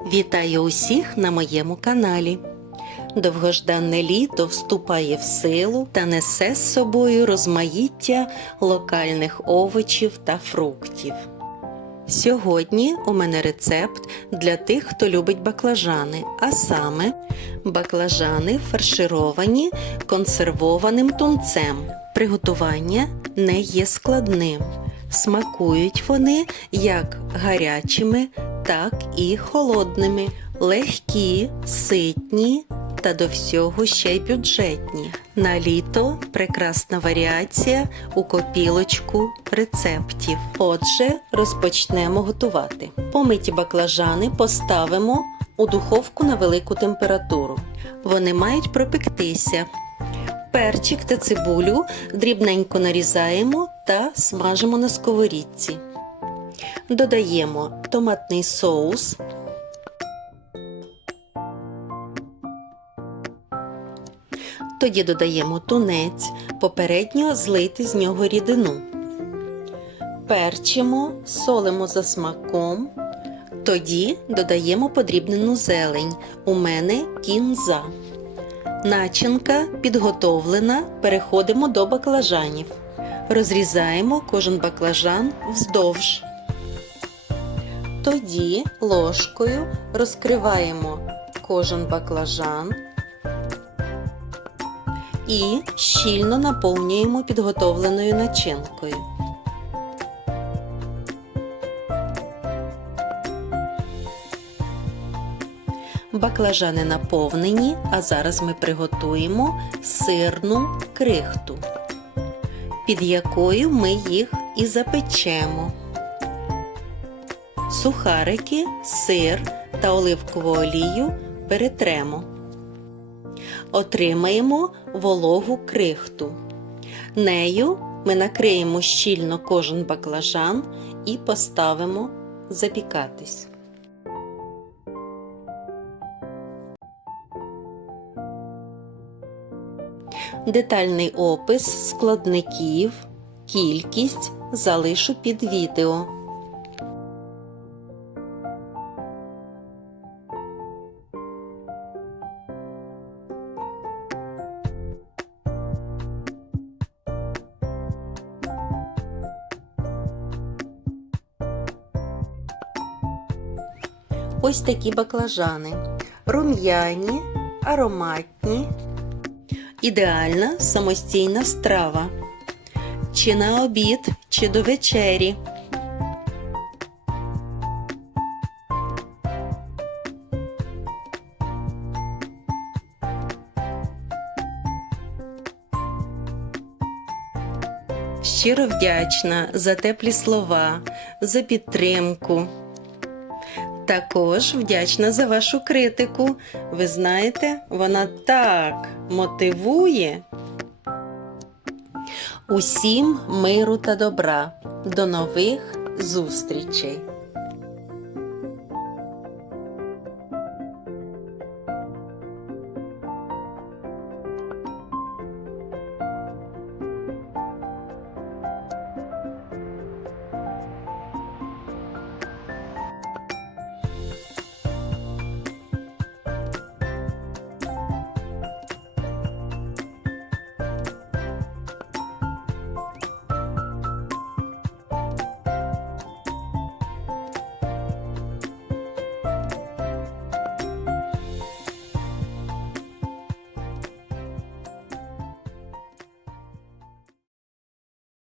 Вітаю усіх на моєму каналі. Довгожданне літо вступає в силу та несе з собою розмаїття локальних овочів та фруктів. Сьогодні у мене рецепт для тих, хто любить баклажани, а саме баклажани фаршировані консервованим тунцем. Приготування не є складним. Смакують вони як гарячими, так і холодними, легкі, ситні та до всього ще й бюджетні. На літо прекрасна варіація у копілочку рецептів. Отже, розпочнемо готувати. Помиті баклажани поставимо у духовку на велику температуру. Вони мають пропектися. Перчик та цибулю дрібненько нарізаємо та смажимо на сковорідці. Додаємо томатний соус, тоді додаємо тунець, попередньо злити з нього рідину. Перчимо, солимо за смаком. Тоді додаємо подрібнену зелень. У мене кінза. Начинка підготовлена. Переходимо до баклажанів. Розрізаємо кожен баклажан вздовж. Тоді ложкою розкриваємо кожен баклажан і щільно наповнюємо підготовленою начинкою. Баклажани наповнені, а зараз ми приготуємо сирну крихту, під якою ми їх і запечемо. Сухарики, сир та оливкову олію перетремо. Отримаємо вологу крихту. Нею ми накриємо щільно кожен баклажан і поставимо запікатись. Детальний опис складників, кількість залишу під відео. Ось такі баклажани. Рум'яні, ароматні, ідеальна самостійна страва. Чи на обід, чи до вечері. Щиро вдячна за теплі слова, за підтримку. Також вдячна за вашу критику. Ви знаєте, вона так мотивує. Усім миру та добра. До нових зустрічей!